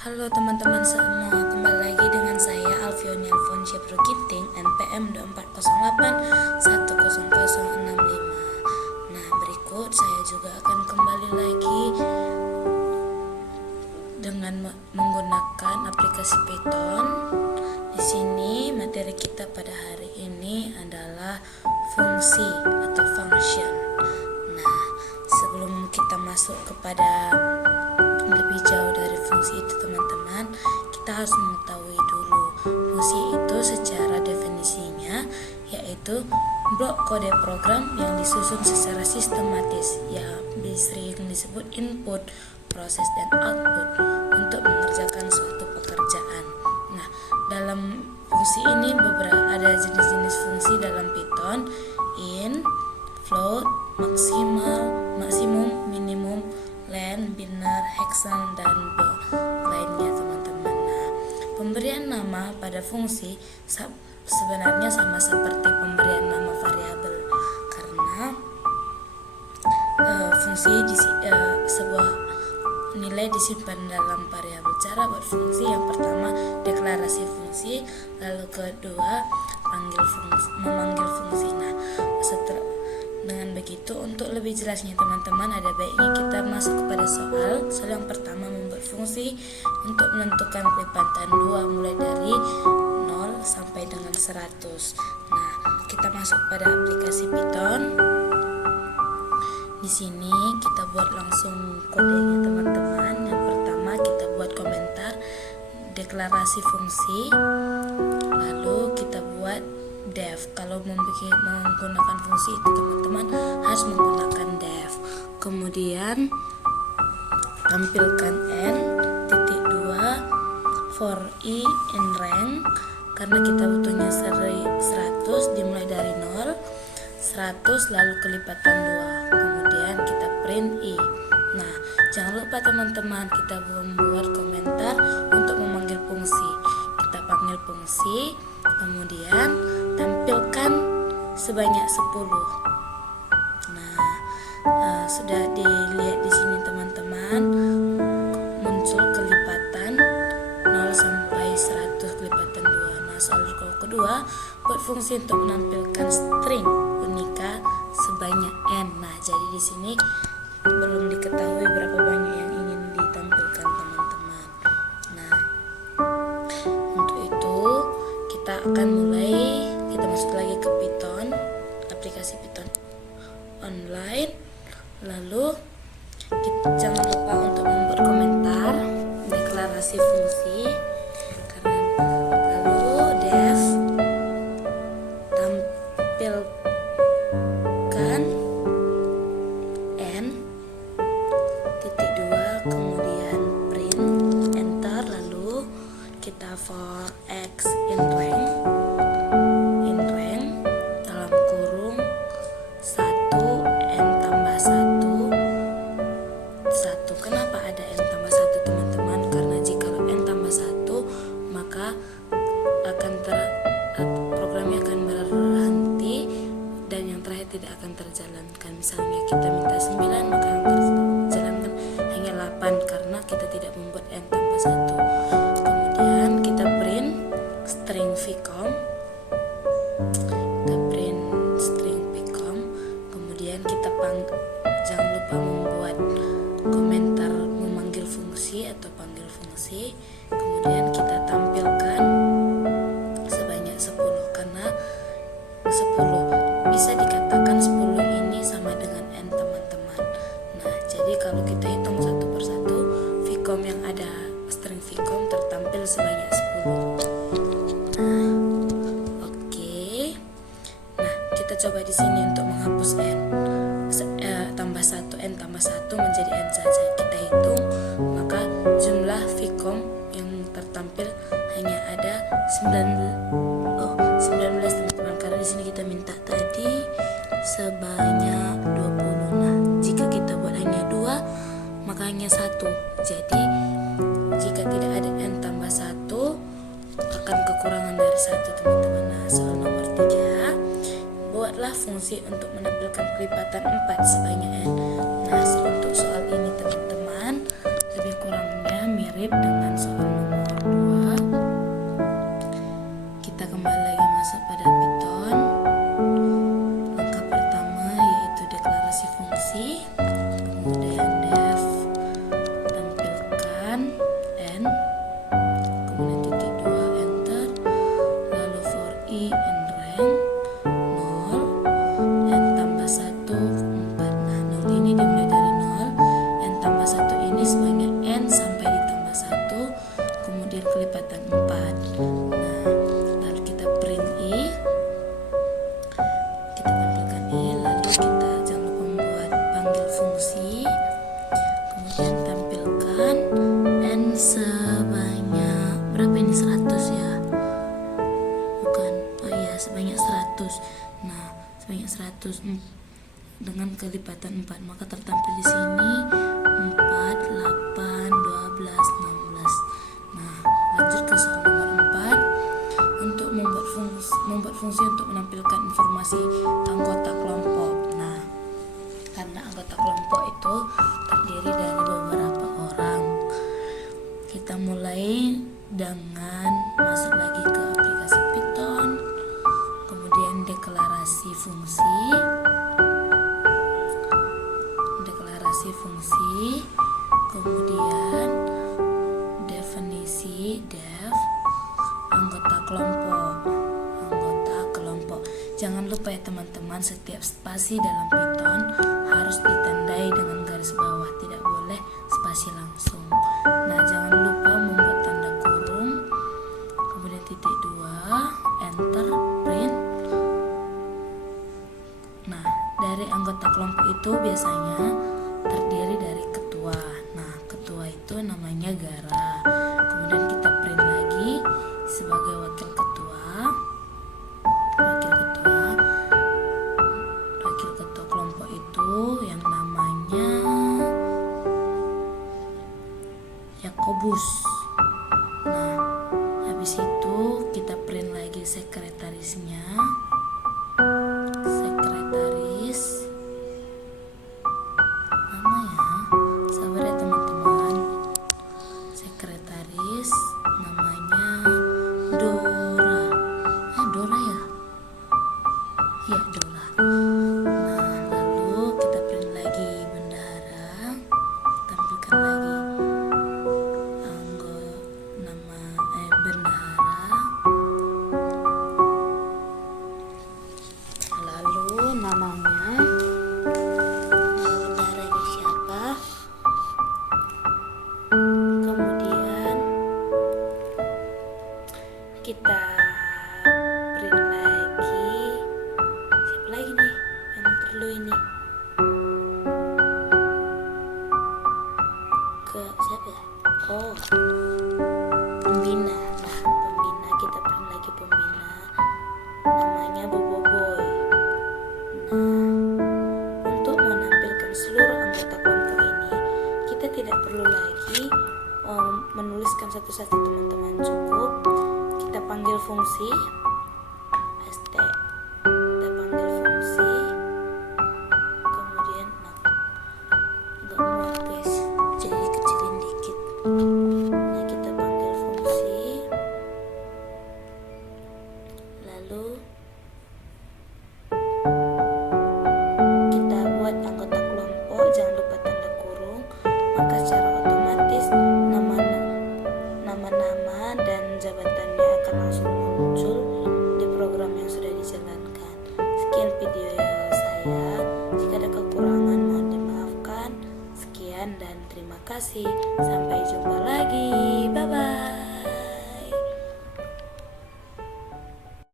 Halo teman-teman semua, kembali lagi dengan saya Alfioni Alfonsia Proginting NPM 2408100065. Nah, berikut saya juga akan kembali lagi dengan menggunakan aplikasi Python. Di sini materi kita pada hari ini adalah fungsi atau function. Nah, sebelum kita masuk kepada lebih jauh dari fungsi itu teman-teman, kita harus mengetahui dulu fungsi itu secara definisinya, yaitu blok kode program yang disusun secara sistematis yang sering disebut input, proses, dan output untuk mengerjakan suatu pekerjaan. Nah, dalam fungsi ini ada jenis-jenis fungsi dalam Python: in, float, maksimal, maksimum, minimum, len, biner, hexan, dan lainnya teman-teman. Nah, pemberian nama pada fungsi sebenarnya sama seperti pemberian nama variabel, karena fungsi sebuah nilai disimpan dalam variabel. Cara buat fungsi yang pertama deklarasi fungsi, lalu kedua memanggil fungsi. Nah, dengan begitu, untuk lebih jelasnya teman-teman, ada baiknya kita masuk kepada soal yang pertama, membuat fungsi untuk menentukan kelipatan 2 mulai dari 0 sampai dengan 100. Nah, kita masuk pada aplikasi Python. Di sini kita buat langsung kodenya teman-teman. Yang pertama kita buat komentar deklarasi fungsi, lalu kita buat def. Kalau menggunakan fungsi itu teman-teman harus menggunakan def. Kemudian tampilkan n titik 2 for i in rank, karena kita butuhnya 100 dimulai dari 0, 100 lalu kelipatan 2. Kemudian kita print i. Nah, jangan lupa teman-teman, kita membuat komentar untuk memanggil fungsi. Kita panggil fungsi, kemudian tampilkan sebanyak 10. Nah, sudah dilihat di sini teman-teman, muncul kelipatan 0 sampai 100 kelipatan 2. Nah, soal kedua, buat fungsi untuk menampilkan string unika sebanyak n. Nah, jadi di sini belum diketahui berapa banyak yang ingin ditampilkan teman-teman. Nah, untuk itu kita akan kita masuk lagi ke Python, aplikasi Python online. Lalu jangan lupa untuk membuat komentar deklarasi fungsi, lalu def tampilkan n titik 2, kemudian print enter, lalu kita for x in rank dalam kurung 1 n tambah 1. Kenapa ada n tambah 1 teman-teman? Karena jika n tambah 1 maka programnya akan berhenti dan yang terakhir tidak akan terjalankan. Misalnya kita minta 9, maka yang terjalankan hanya 8 karena kita tidak membuat n tambah 1. Kemudian kita print string vcom, kemudian kita jangan lupa membuat komentar memanggil fungsi atau panggil fungsi, kemudian kita tampilkan sebanyak 10, karena 10 bisa dikatakan 10 ini sama dengan n teman-teman. Nah, jadi kalau kita hitung satu persatu, vcom yang ada string vcom tertampil sebanyak 10. Nah, oke. Nah, kita coba di sini untuk menghapus n tambah 1, n tambah 1 menjadi n saja. Kita hitung, maka jumlah vcom yang tertampil hanya ada 19 teman-teman, karena di sini kita minta tadi sebanyak 20. Nah, jika kita buat hanya 2 maka hanya 1. Jadi jika tidak ada n tambah 1 akan kekurangan dari 1 teman-teman. Nah, soal nomor 3, buatlah fungsi untuk menampilkan kelipatan 4 sebanyak n. Nah, untuk soal ini teman-teman lebih kurangnya mirip lanjut dengan soal nomor 2. Kita kembali lagi masuk pada Python. Langkah pertama yaitu deklarasi fungsi, kemudian def tampilkan n, kemudian titik 2 enter, lalu for i and rank 0, n tambah 1 4. Nah 0 ini dimulai dari 0, n tambah 1 ini sebanyak n sampai ditambah 1, kemudian kelipatan 4. Nah lalu kita print i, kita tampilkan i, lalu kita jangan lupa membuat panggil fungsi, kemudian tampilkan n sebanyak berapa ini, 100 ya, bukan, oh iya sebanyak 100. Nah sebanyak 100 dengan kelipatan 4, maka tertampil di sini 4, 8, 12, 16. Nah lanjut ke soal nomor 4. Untuk membuat fungsi untuk menampilkan informasi anggota kelompok. Nah karena anggota kelompok itu terdiri dari beberapa orang, kita mulai dengan masuk lagi ke aplikasi Python, kemudian deklarasi fungsi, kemudian definisi def anggota kelompok. Jangan lupa ya teman-teman, setiap spasi dalam Python harus ditandai dengan garis bawah, tidak boleh spasi langsung. Nah jangan lupa membuat tanda kurung, kemudian titik 2 enter, print. Nah dari anggota kelompok itu biasanya terdiri dari ketua. Nah ketua itu namanya Gara, kemudian kita print lagi sebagai wakil ketua kelompok itu yang namanya Yakobus. Nah habis itu kita print lagi sekretarisnya, Dora. Nah lalu kita print lagi bendahara, tampilkan lagi bendahara, lalu namanya, bendaharanya siapa, kemudian kita print lagi siapa lagi nih yang perlu ini, ke siapa ya, oh pembina. Nah pembina kita print lagi pembina, namanya Boboiboy. Nah untuk menampilkan seluruh anggota kelompok ini kita tidak perlu lagi menuliskan satu-satu teman-teman, cukup kita panggil fungsi st, kita panggil fungsi, kemudian nggak muat guys, jadi kecilin dikit. Nah kita panggil fungsi, lalu kita buat anggota kelompok, jangan lupa tanda kurung, maka secara otomatis nama-nama dan jabatannya akan langsung muncul di program yang sudah dijalankan. Sekian video saya, jika ada kekurangan mohon dimaafkan. Sekian dan terima kasih, sampai jumpa lagi.